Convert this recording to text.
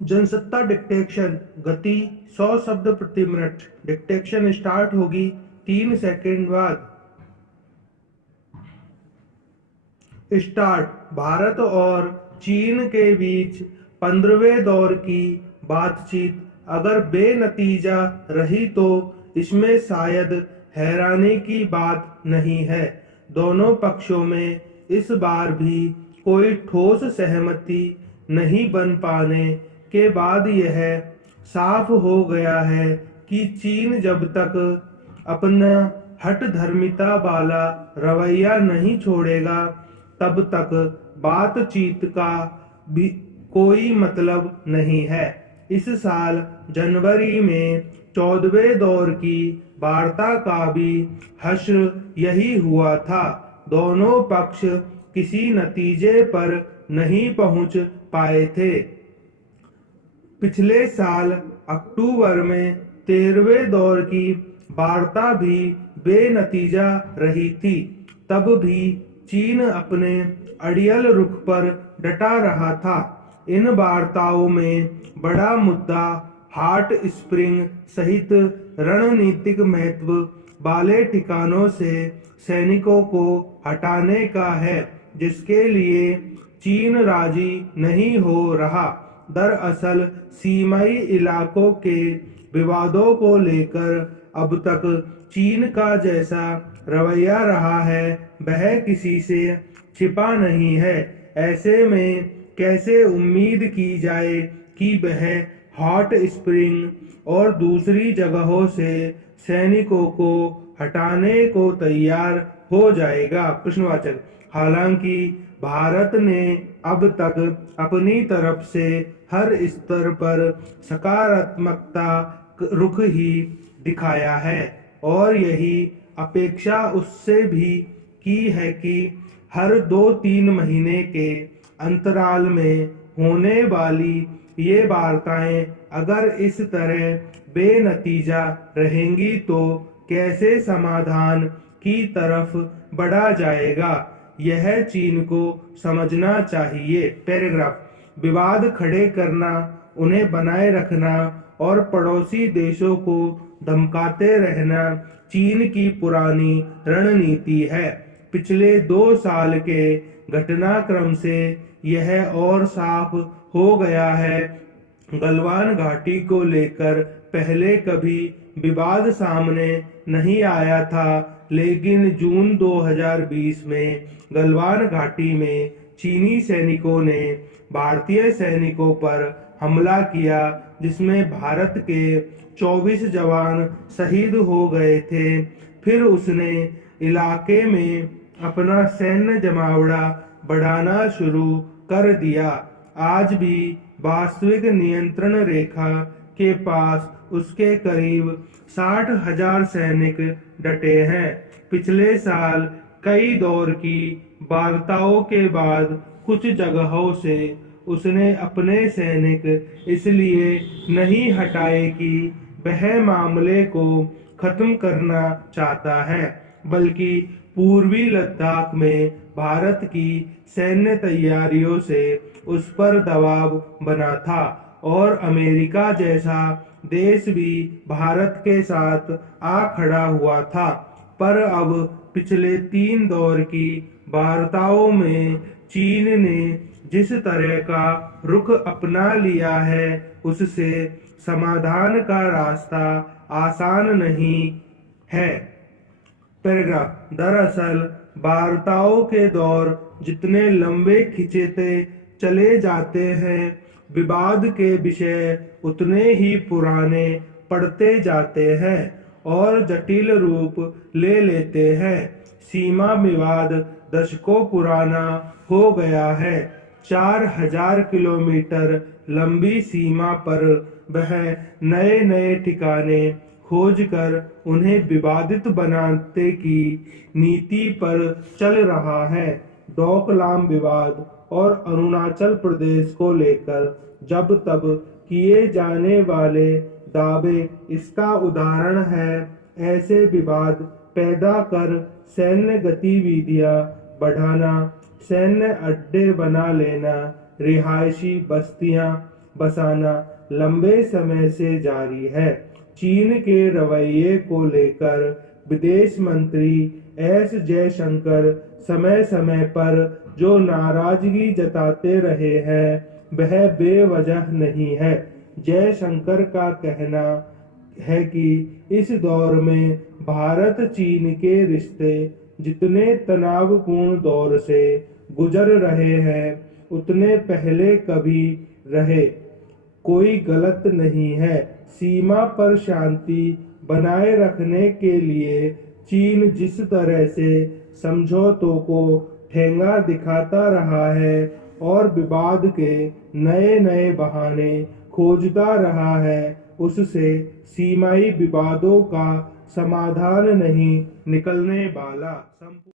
Jansatta dictation गति 100 शब्द प्रति मिनट। डिक्टेशन स्टार्ट होगी 3 सेकंड बाद। स्टार्ट। भारत और चीन के बीच 15वें दौर की बातचीत अगर बेनतीजा रही तो इसमें शायद हैरानी की बात नहीं है। दोनों पक्षों में इस बार भी कोई ठोस सहमति नहीं बन पाने के बाद यह साफ हो गया है कि चीन जब तक अपना हठधर्मिता वाला रवैया नहीं छोड़ेगा तब तक बातचीत का भी कोई मतलब नहीं है। इस साल जनवरी में 14वें दौर की वार्ता का भी हश्र यही हुआ था। दोनों पक्ष किसी नतीजे पर नहीं पहुंच पाए थे। पिछले साल अक्टूबर में 13वें दौर की वार्ता भी बेनतीजा रही थी। तब भी चीन अपने अड़ियल रुख पर डटा रहा था। इन वार्ताओं में बड़ा मुद्दा हॉट स्प्रिंग सहित रणनीतिक महत्व वाले ठिकानों से सैनिकों को हटाने का है, जिसके लिए चीन राजी नहीं हो रहा। दरअसल सीमाई इलाकों के विवादों को लेकर अब तक चीन का जैसा रवैया रहा है वह किसी से छिपा नहीं है। ऐसे में कैसे उम्मीद की जाए कि वह हॉट स्प्रिंग और दूसरी जगहों से सैनिकों को हटाने को तैयार हो जाएगा? प्रश्नवाचक। हालांकि भारत ने अब तक अपनी तरफ से हर स्तर पर सकारात्मकता रुख ही दिखाया है और यही अपेक्षा उससे भी की है कि हर 2-3 महीने के अंतराल में होने वाली ये वार्ताएं अगर इस तरह बेनतीजा रहेंगी तो कैसे समाधान की तरफ बढ़ा जाएगा, यह चीन को समझना चाहिए। पैराग्राफ। विवाद खड़े करना, उन्हें बनाए रखना और पड़ोसी देशों को धमकाते रहना चीन की पुरानी रणनीति है। पिछले 2 साल के घटनाक्रम से यह और साफ हो गया है। गलवान घाटी को लेकर पहले कभी विवाद सामने नहीं आया था, लेकिन जून 2020 में गलवान घाटी में चीनी सैनिकों ने भारतीय सैनिकों पर हमला किया, जिसमें भारत के 24 जवान शहीद हो गए थे। फिर उसने इलाके में अपना सैन्य जमावड़ा बढ़ाना शुरू कर दिया। आज भी वास्तविक नियंत्रण रेखा के पास उसके करीब 60,000 सैनिक डटे हैं। पिछले साल कई दौर की वार्ताओं के बाद कुछ जगहों से उसने अपने सैनिक इसलिए नहीं हटाए कि वह मामले को खत्म करना चाहता है, बल्कि पूर्वी लद्दाख में भारत की सैन्य तैयारियों से उस पर दबाव बना था और अमेरिका जैसा देश भी भारत के साथ आ खड़ा हुआ था। पर अब पिछले 3 दौर की वार्ताओं में चीन ने जिस तरह का रुख अपना लिया है उससे समाधान का रास्ता आसान नहीं है। पैराग्राफ। दरअसल वार्ताओं के दौर जितने लंबे खिंचते चले जाते हैं, विवाद के विषय उतने ही पुराने पड़ते जाते हैं और जटिल रूप ले लेते हैं। सीमा विवाद दशकों पुराना हो गया है। 4000 किलोमीटर लंबी सीमा पर वह नए नए ठिकाने खोजकर उन्हें विवादित बनाने की नीति पर चल रहा है। डोकलाम विवाद और अरुणाचल प्रदेश को लेकर जब तब किए जाने वाले दावे इसका उदाहरण है। ऐसे विवाद पैदा कर सैन्य गतिविधियां बढ़ाना, सैन्य अड्डे बना लेना, रिहायशी बस्तियां बसाना लंबे समय से जारी है। चीन के रवैये को लेकर विदेश मंत्री एस जयशंकर समय समय पर जो नाराजगी जताते रहे हैं वह बेवजह नहीं है। जयशंकर का कहना है कि इस दौर में भारत चीन के रिश्ते जितने तनावपूर्ण दौर से गुजर रहे हैं उतने पहले कभी रहे कोई गलत नहीं है। सीमा पर शांति बनाए रखने के लिए चीन जिस तरह से समझौतों को ठेंगा दिखाता रहा है और विवाद के नए नए बहाने खोजता रहा है उससे सीमाई विवादों का समाधान नहीं निकलने वाला।